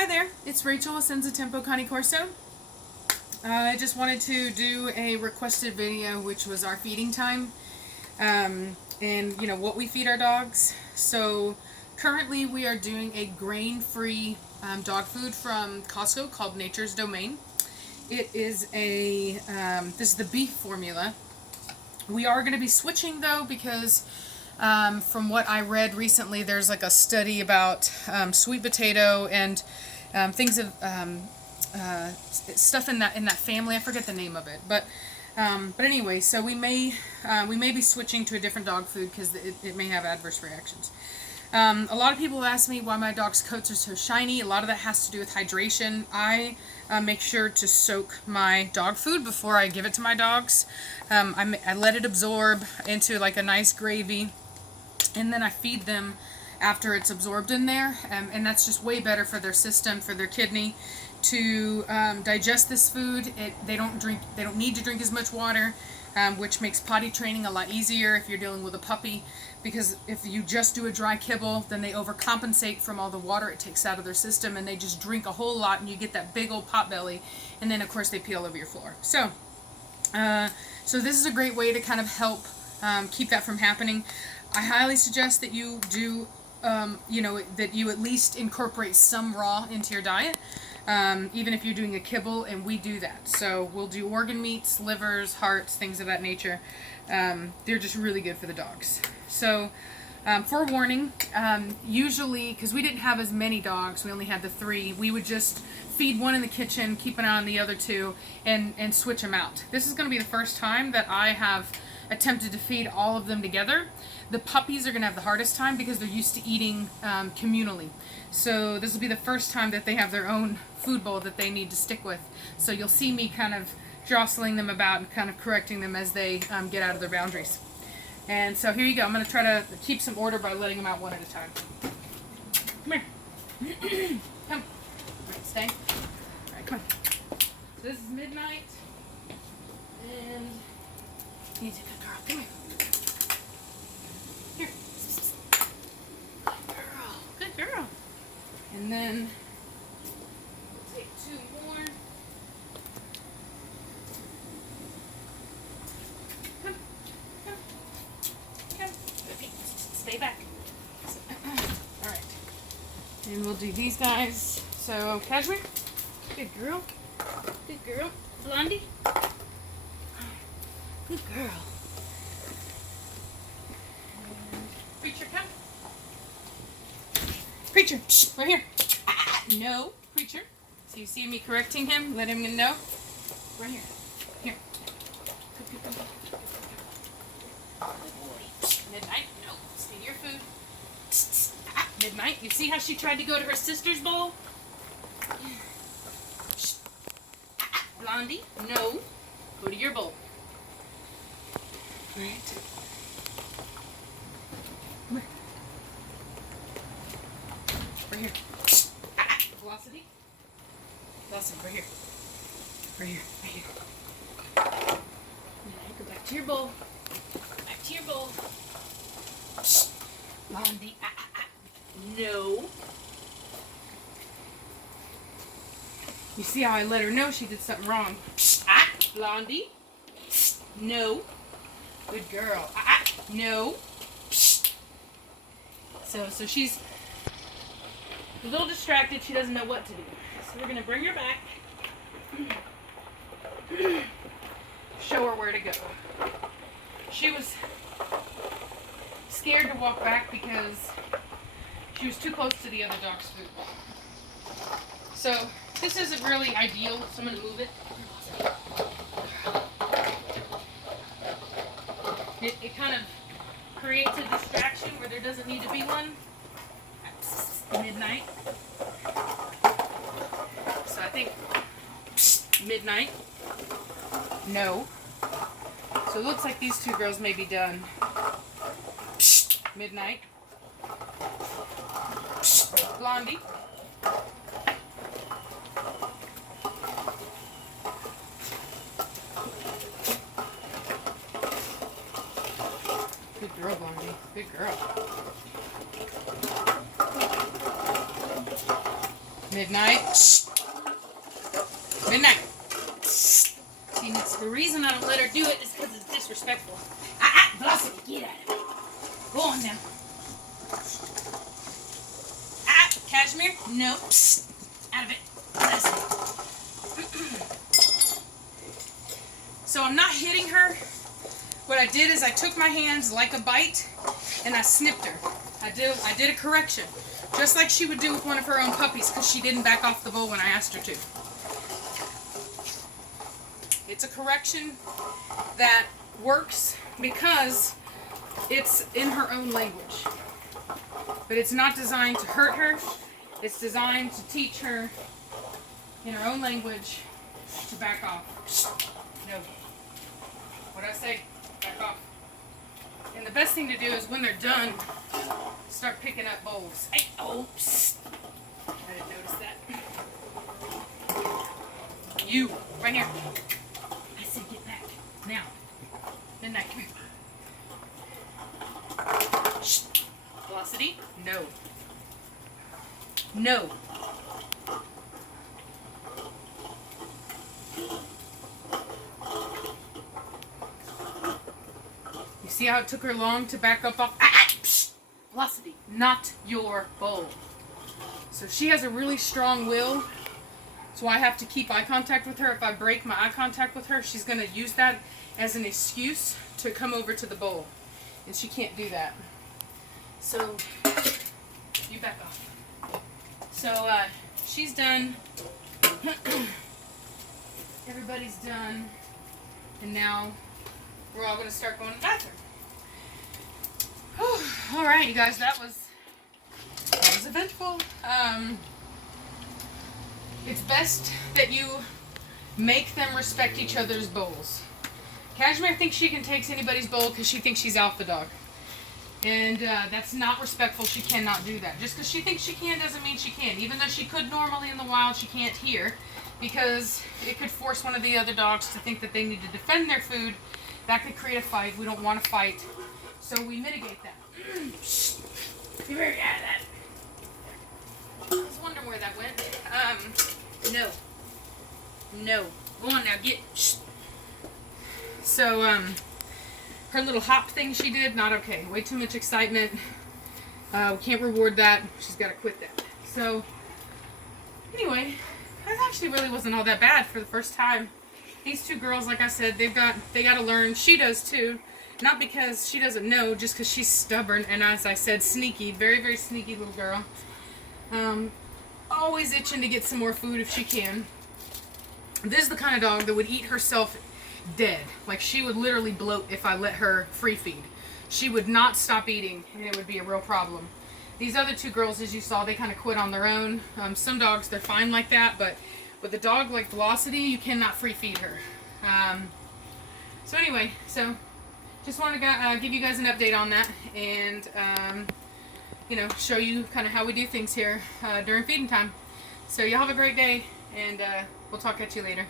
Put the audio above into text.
Hi there, it's Rachel with Senza Tempo Cane Corso. I just wanted to do a requested video, which was our feeding time, and what we feed our dogs. So currently we are doing a grain-free dog food from Costco called Nature's Domain. It is this is the beef formula. We are going to be switching though because from what I read recently, there's like a study about sweet potato and things of stuff in that family. I forget the name of it, but anyway, so we may be switching to a different dog food because it may have adverse reactions. A lot of people ask me why my dog's coats are so shiny. A lot of that has to do with hydration. I make sure to soak my dog food before I give it to my dogs. I let it absorb into like a nice gravy, and then I feed them after it's absorbed in there, and that's just way better for their system, for their kidney, to digest this food. They don't need to drink as much water, which makes potty training a lot easier if you're dealing with a puppy, because if you just do a dry kibble, then they overcompensate from all the water it takes out of their system, and they just drink a whole lot, and you get that big old pot belly, and then of course they pee all over your floor. So this is a great way to kind of help keep that from happening. I highly suggest that you do, that you at least incorporate some raw into your diet, even if you're doing a kibble, and we do that. So we'll do organ meats, livers, hearts, things of that nature. They're just really good for the dogs. So forewarning, usually, because we didn't have as many dogs, we only had the 3, we would just feed one in the kitchen, keep an eye on the other 2, and switch them out. This is going to be the first time that I have attempted to feed all of them together. The puppies are going to have the hardest time because they're used to eating communally. So this will be the first time that they have their own food bowl that they need to stick with. So you'll see me kind of jostling them about and kind of correcting them as they get out of their boundaries. And so here you go. I'm going to try to keep some order by letting them out one at a time. Come here. Come. All right, stay. All right, come on. So this is Midnight. And he's a good girl. Come here. Here. Good girl. Good girl. And then we'll take 2 more. Come. Come. Come. Stay back. All right. And we'll do these guys. So, Cashmere. Good girl. Good girl. Blondie. Good girl. And Preacher, come. Preacher, right here. No, Preacher. So you see me correcting him, let him know. Right here. Here. Good boy. Midnight. No, stay near food. Midnight. You see how she tried to go to her sister's bowl? Blondie, no. Go to your bowl. Right. Come here. Right here. Velocity. Velocity, right here. Right here. Right here. Now go back to your bowl. Back to your bowl. Blondie. No. You see how I let her know she did something wrong. Blondie. No. Good girl. No. So she's a little distracted. She doesn't know what to do. So we're going to bring her back. Show her where to go. She was scared to walk back because she was too close to the other dog's food. So this isn't really ideal, so I'm going to move it. It kind of creates a distraction where there doesn't need to be one. Midnight. So I think Midnight. No. So it looks like these 2 girls may be done. Midnight. Blondie. Good girl, Blondie. Good girl. Midnight. Midnight. See, it's the reason I don't let her do it is because it's disrespectful. Velocity, get out of it. Go on now. Cashmere? No. Out of it. So I'm not hitting her. What I did is I took my hands like a bite and I snipped her. I did a correction. Just like she would do with one of her own puppies because she didn't back off the bowl when I asked her to. It's a correction that works because it's in her own language. But it's not designed to hurt her. It's designed to teach her in her own language to back off. No. What'd I say? Back off. And the best thing to do is when they're done, start picking up bowls. Hey, oops. I didn't notice that. You, right here. I said get back. Now. Midnight, come here. Shh. Velocity? No. No. You see how it took her long to back up off? Velocity, not your bowl. So she has a really strong will. So I have to keep eye contact with her. If I break my eye contact with her, she's going to use that as an excuse to come over to the bowl. And she can't do that. So, you back off. So, she's done. Everybody's done. And now, we're all going to start going to the bathroom. Alright, you guys, that was eventful. It's best that you make them respect each other's bowls. Cashmere thinks she can take anybody's bowl because she thinks she's alpha dog. And that's not respectful. She cannot do that. Just because she thinks she can doesn't mean she can. Even though she could normally in the wild, she can't here because it could force one of the other dogs to think that they need to defend their food. That could create a fight. We don't want to fight. So we mitigate that. Get rid of that. I was wondering where that went. No. No. Go on now, get. So, her little hop thing she did, not okay. Way too much excitement. We can't reward that. She's got to quit that. So, anyway, that actually really wasn't all that bad for the first time. These two girls, like I said, they got to learn. She does too. Not because she doesn't know, just because she's stubborn and, as I said, sneaky. Very, very sneaky little girl. Always itching to get some more food if she can. This is the kind of dog that would eat herself dead. Like, she would literally bloat if I let her free feed. She would not stop eating, and it would be a real problem. These other two girls, as you saw, they kind of quit on their own. Some dogs, they're fine like that, but with a dog like Velocity, you cannot free feed her. So anyway, just want to give you guys an update on that, and show you kind of how we do things here during feeding time. So y'all have a great day, and we'll talk at you later.